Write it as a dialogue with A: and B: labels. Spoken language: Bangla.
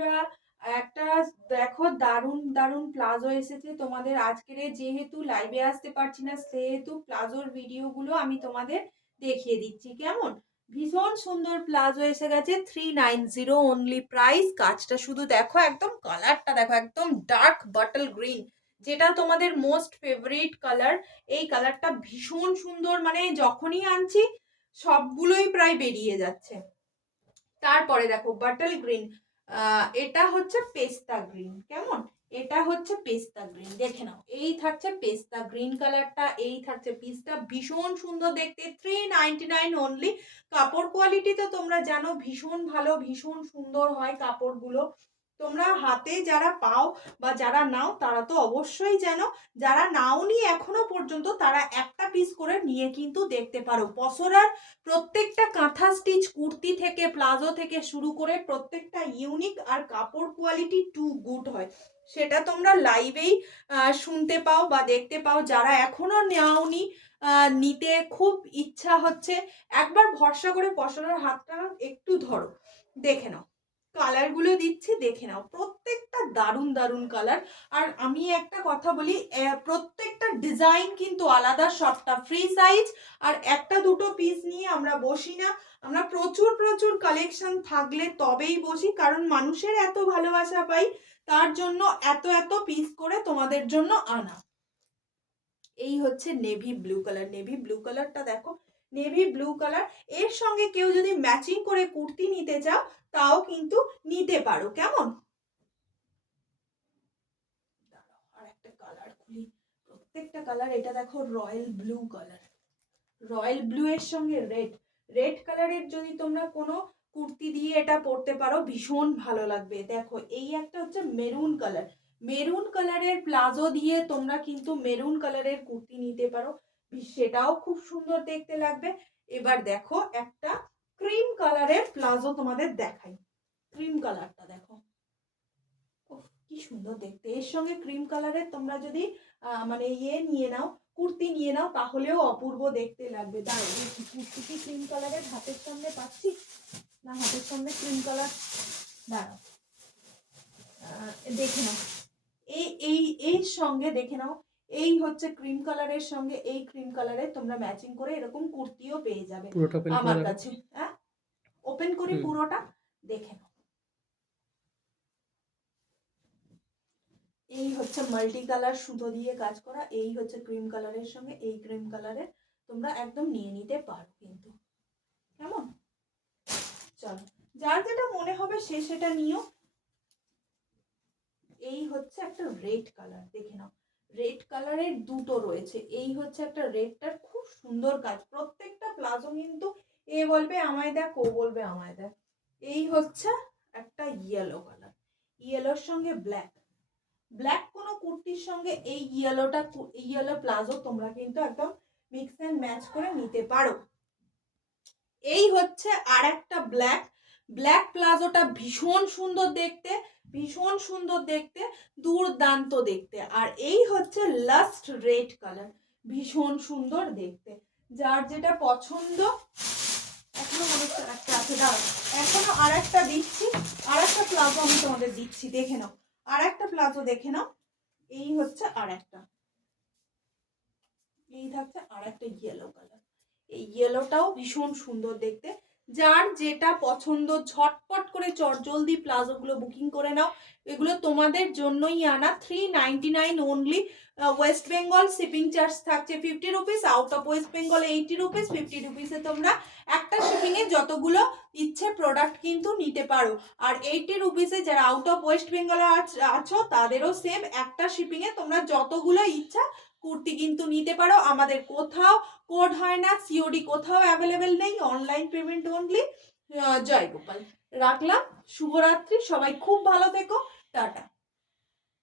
A: বন্ধুরা একটা দেখো দারুণ দারুণ প্লাজো এসেছে। তোমাদের আজকের যেহেতু লাইভে আসতে পারছি না, সেহেতু প্লাজোর ভিডিওগুলো আমি তোমাদের দেখিয়ে দিচ্ছি। কেমন? ভীষণ সুন্দর প্লাজো এসে গেছে three nine zero only price কাজটা শুধু দেখো একদম কালারটা দেখো, একদম ডার্ক বাটল গ্রিন যেটা তোমাদের মোস্ট ফেভারিট কালার এই কালারটা ভীষণ সুন্দর মানে যখনই আনছি, সবগুলোই প্রায় বেরিয়ে যাচ্ছে। তারপরে দেখো বাটল গ্রিন এটা হচ্ছে পেস্তা গ্রিন, কেমন? এটা হচ্ছে পেস্তা গ্রিন, দেখে নাও। এই থাকছে পেস্তা গ্রিন কালারটা, এই থাকছে পিসটা। ভীষণ সুন্দর দেখতে থ্রি নাইনটি নাইন অনলি কাপড় কোয়ালিটি তো তোমরা জানো, ভীষণ ভালো, ভীষণ সুন্দর হয় কাপড়গুলো। তোমরা হাতে যারা পাও বা যারা নাও, তারা তো অবশ্যই জানো। যারা নাওনি এখনও পর্যন্ত, তারা একটা পিস করে নিয়ে কিন্তু দেখতে পারো। পসরার প্রত্যেকটা কাঁথা স্টিচ কুর্তি থেকে, প্লাজো থেকে শুরু করে প্রত্যেকটা ইউনিক আর কাপড় কোয়ালিটি টু গুড হয়। সেটা তোমরা লাইভেই শুনতে পাও বা দেখতে পাও। যারা এখনও নেওনি নিতে খুব ইচ্ছা হচ্ছে, একবার ভরসা করে পশরার হাতটা একটু ধরো, দেখে নাও। কালারগুলো দিচ্ছি, দেখে নাও। প্রত্যেকটা দারুণ দারুণ কালার আর আমি একটা কথা বলি প্রত্যেকটা ডিজাইন কিন্তু আলাদা, সবটা ফ্রি সাইজ আর একটা দুটো পিস নিয়ে আমরা বসি না। আমরা প্রচুর প্রচুর কালেকশন থাকলে তবেই বসি, কারণ মানুষের এত ভালোবাসা পাই, তার জন্য এত এত পিস করে তোমাদের জন্য আনা। এই হচ্ছে navy blue colour navy blue কালারটা দেখো। নেভি ব্লু কালারের সঙ্গে কেউ যদি ম্যাচিং করে কুর্তি নিতে চাও তাও কিন্তু নিতে পারো, কেমন? আর একটা কালার খুলি। প্রত্যেকটা কালার এটা দেখো royal blue colour royal blue এর সঙ্গে রেড রেড কালারের যদি তোমরা কোনো কুর্তি দিয়ে এটা পরতে পারো, ভীষণ ভালো লাগবে। দেখো, এই একটা হচ্ছে মেরুন কালার মেরুন কালারের প্লাজো দিয়ে তোমরা কিন্তু মেরুন কালারের কুর্তি নিতে পারো। সেটাও খুব সুন্দর দেখতে লাগবে। এবার দেখো একটা ক্রিম কালারের প্লাজো তোমাদের দেখাই। ক্রিম কালারটা দেখো। কি সুন্দর দেখতে। এর সঙ্গে ক্রিম কালারের তোমরা যদি মানে ইয়ে নিয়ে নাও কুর্তি নিয়ে নাও তাহলেও অপূর্ব দেখতে লাগবে। দাঁড়াও কুর্তি কি ক্রিম কালারের? হাতের সামনে পাচ্ছি? না হাতের সামনে ক্রিম কালার? দাঁড়াও। দেখে নাও। এই এই এর সঙ্গে দেখে নাও। এই হচ্ছে ক্রিম কালারের সঙ্গে এই ক্রিম কালারের তোমরা ম্যাচিং করে এরকম কুর্তিও পেয়ে যাবে। আমার কাছে হ্যাঁ? ওপেন করি পুরোটা দেখে নাও। এই হচ্ছে মাল্টি কালার সুতো দিয়ে কাজ করা এই হচ্ছে ক্রিম কালারের সঙ্গে এই ক্রিম কালারের তোমরা একদম নিয়ে নিতে পারো কিন্তু। কেমন? চলো যার যেটা মনে হবে সে সেটা নিও। এই হচ্ছে একটা রেড কালার দেখে নাও। রেড কালারের দুটো রয়েছে এই হচ্ছে একটা রেডটার খুব সুন্দর কাজ প্রত্যেকটা প্লাজো কিন্তু এ বলবে আমায় দেখ, ও বলবে আমায় দেখ। এই হচ্ছে একটা ইয়েলো কালার ইয়েলোর সঙ্গে ব্ল্যাক ব্ল্যাক কোনো কুর্তির সঙ্গে এই ইয়েলোটা ইয়েলো প্লাজো তোমরা কিন্তু একদম মিক্স অ্যান্ড ম্যাচ করে নিতে পারো। এই হচ্ছে আর একটা ব্ল্যাক ব্ল্যাক প্লাজোটা ভীষণ সুন্দর দেখতে, ভীষণ সুন্দর দেখতে, দুর্দান্ত দেখতে। আর এই হচ্ছে লাস্ট রেড কালার ভীষণ সুন্দর দেখতে। যার যেটা পছন্দ এখনও অনেকটা একটা আছে। দাও এখনও আর একটা দিচ্ছি আর একটা প্লাজো আমি তোমাদের দিচ্ছি, দেখে নাও। আর একটা প্লাজো দেখে নাও। এই হচ্ছে আর একটা এই থাকছে আর একটা ইয়েলো কালার এই ইয়েলোটাও ভীষণ সুন্দর দেখতে। যার যেটা পছন্দ, ঝটপট করে চটজলদি প্লাজোগুলো বুকিং করে নাও। এগুলো তোমাদের জন্যই আনা। Three ninety nine only West Bengal shipping charge থাকছে fifty rupees out of West Bengal eighty rupees fifty রুপিসে তোমরা একটা শিপিংয়ে যতগুলো ইচ্ছে প্রোডাক্ট কিন্তু নিতে পারো। আর এইটি রুপিসে যারা আউট অফ ওয়েস্ট বেঙ্গলে আছো তাদেরও সেম একটা শিপিংয়ে তোমরা যতগুলো ইচ্ছা কুর্তি কিন্তু নিতে পারো। আমাদের কোথাও কোড হয় না সিওডি কোথাও অ্যাভেলেবেল নেই। অনলাইন পেমেন্ট অনলি জয় গোপাল। রাখলাম। শুভরাত্রি। সবাই খুব ভালো থেকো। টাটা।